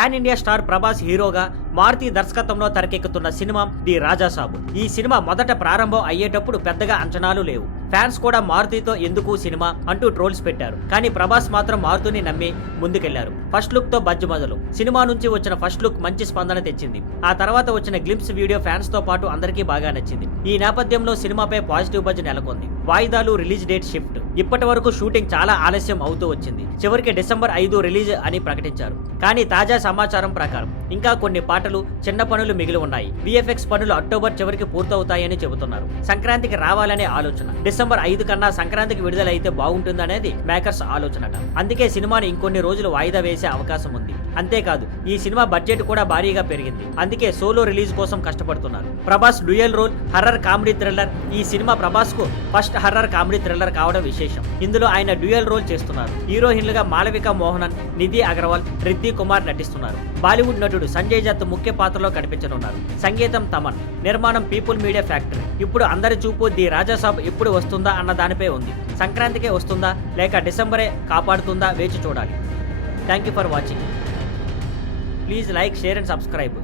Pan India star Prabhas హీరోగా మారుతి దర్శకత్వంలో తెరకెక్కుతున్న సినిమా ది రాజాసాబ్. ఈ సినిమా మొదట ప్రారంభం అయ్యేటప్పుడు పెద్దగా అంచనాలు లేవు. ఫ్యాన్స్ కూడా మారుతితో ఎందుకు సినిమా అంటూ ట్రోల్స్ పెట్టారు. కానీ ప్రభాస్ మాత్రం మారుతిని నమ్మి ముందుకెళ్లారు. ఫస్ట్ లుక్ తో బజ్జు మొదలు. సినిమా నుంచి వచ్చిన ఫస్ట్ లుక్ మంచి స్పందన తెచ్చింది. ఆ తర్వాత వచ్చిన గ్లింప్స్ వీడియో ఫ్యాన్స్ తో పాటు అందరికీ బాగా నచ్చింది. ఈ నేపథ్యంలో సినిమాపై పాజిటివ్ బజ్ నెలకొంది. వాయిదాలు, రిలీజ్ డేట్ షిఫ్ట్. ఇప్పటి వరకు షూటింగ్ చాలా ఆలస్యం అవుతూ వచ్చింది. చివరికి డిసెంబర్ 5 రిలీజ్ అని ప్రకటించారు. కానీ తాజా సమాచారం ప్రకారం ఇంకా కొన్ని పాటలు, చిన్న పనులు మిగిలి ఉన్నాయి. విఎఫ్ఎక్స్ పనులు అక్టోబర్ చివరికి పూర్తవుతాయని చెబుతున్నారు. సంక్రాంతికి రావాలనే ఆలోచన. డిసెంబర్ 5 కన్నా సంక్రాంతికి విడుదలైతే బాగుంటుందనేది మేకర్స్ ఆలోచనట. అందుకే సినిమాని ఇంకొన్ని రోజులు వాయిదా వేసే అవకాశం ఉంది. అంతేకాదు ఈ సినిమా బడ్జెట్ కూడా భారీగా పెరిగింది. అందుకే సోలో రిలీజ్ కోసం కష్టపడుతున్నారు. Prabhas dual role, horror comedy thriller. ఈ సినిమా ప్రభాస్ కు ఫస్ట్ హర్రర్ కామెడీ థ్రిల్లర్ కావడం విశేషం. ఇందులో ఆయన డ్యూయల్ రోల్ చేస్తున్నారు. హీరోయిన్లుగా మాళవిక మోహనన్, నిధి అగర్వాల్, రిద్ది కుమార్ నటిస్తున్నారు. బాలీవుడ్ నటుడు సంజయ్ దత్ ముఖ్య పాత్రలో కనిపించనున్నారు. సంగీతం తమన్, నిర్మాణం పీపుల్ మీడియా ఫ్యాక్టరీ. ఇప్పుడు అందరి చూపు ది రాజాసాబ్ ఎప్పుడు వస్తుందా అన్న దానిపై ఉంది. సంక్రాంతికే వస్తుందా లేక డిసెంబరే కాపాడుతుందా వేచి చూడాలి. Thank you for watching. Please like, share and subscribe.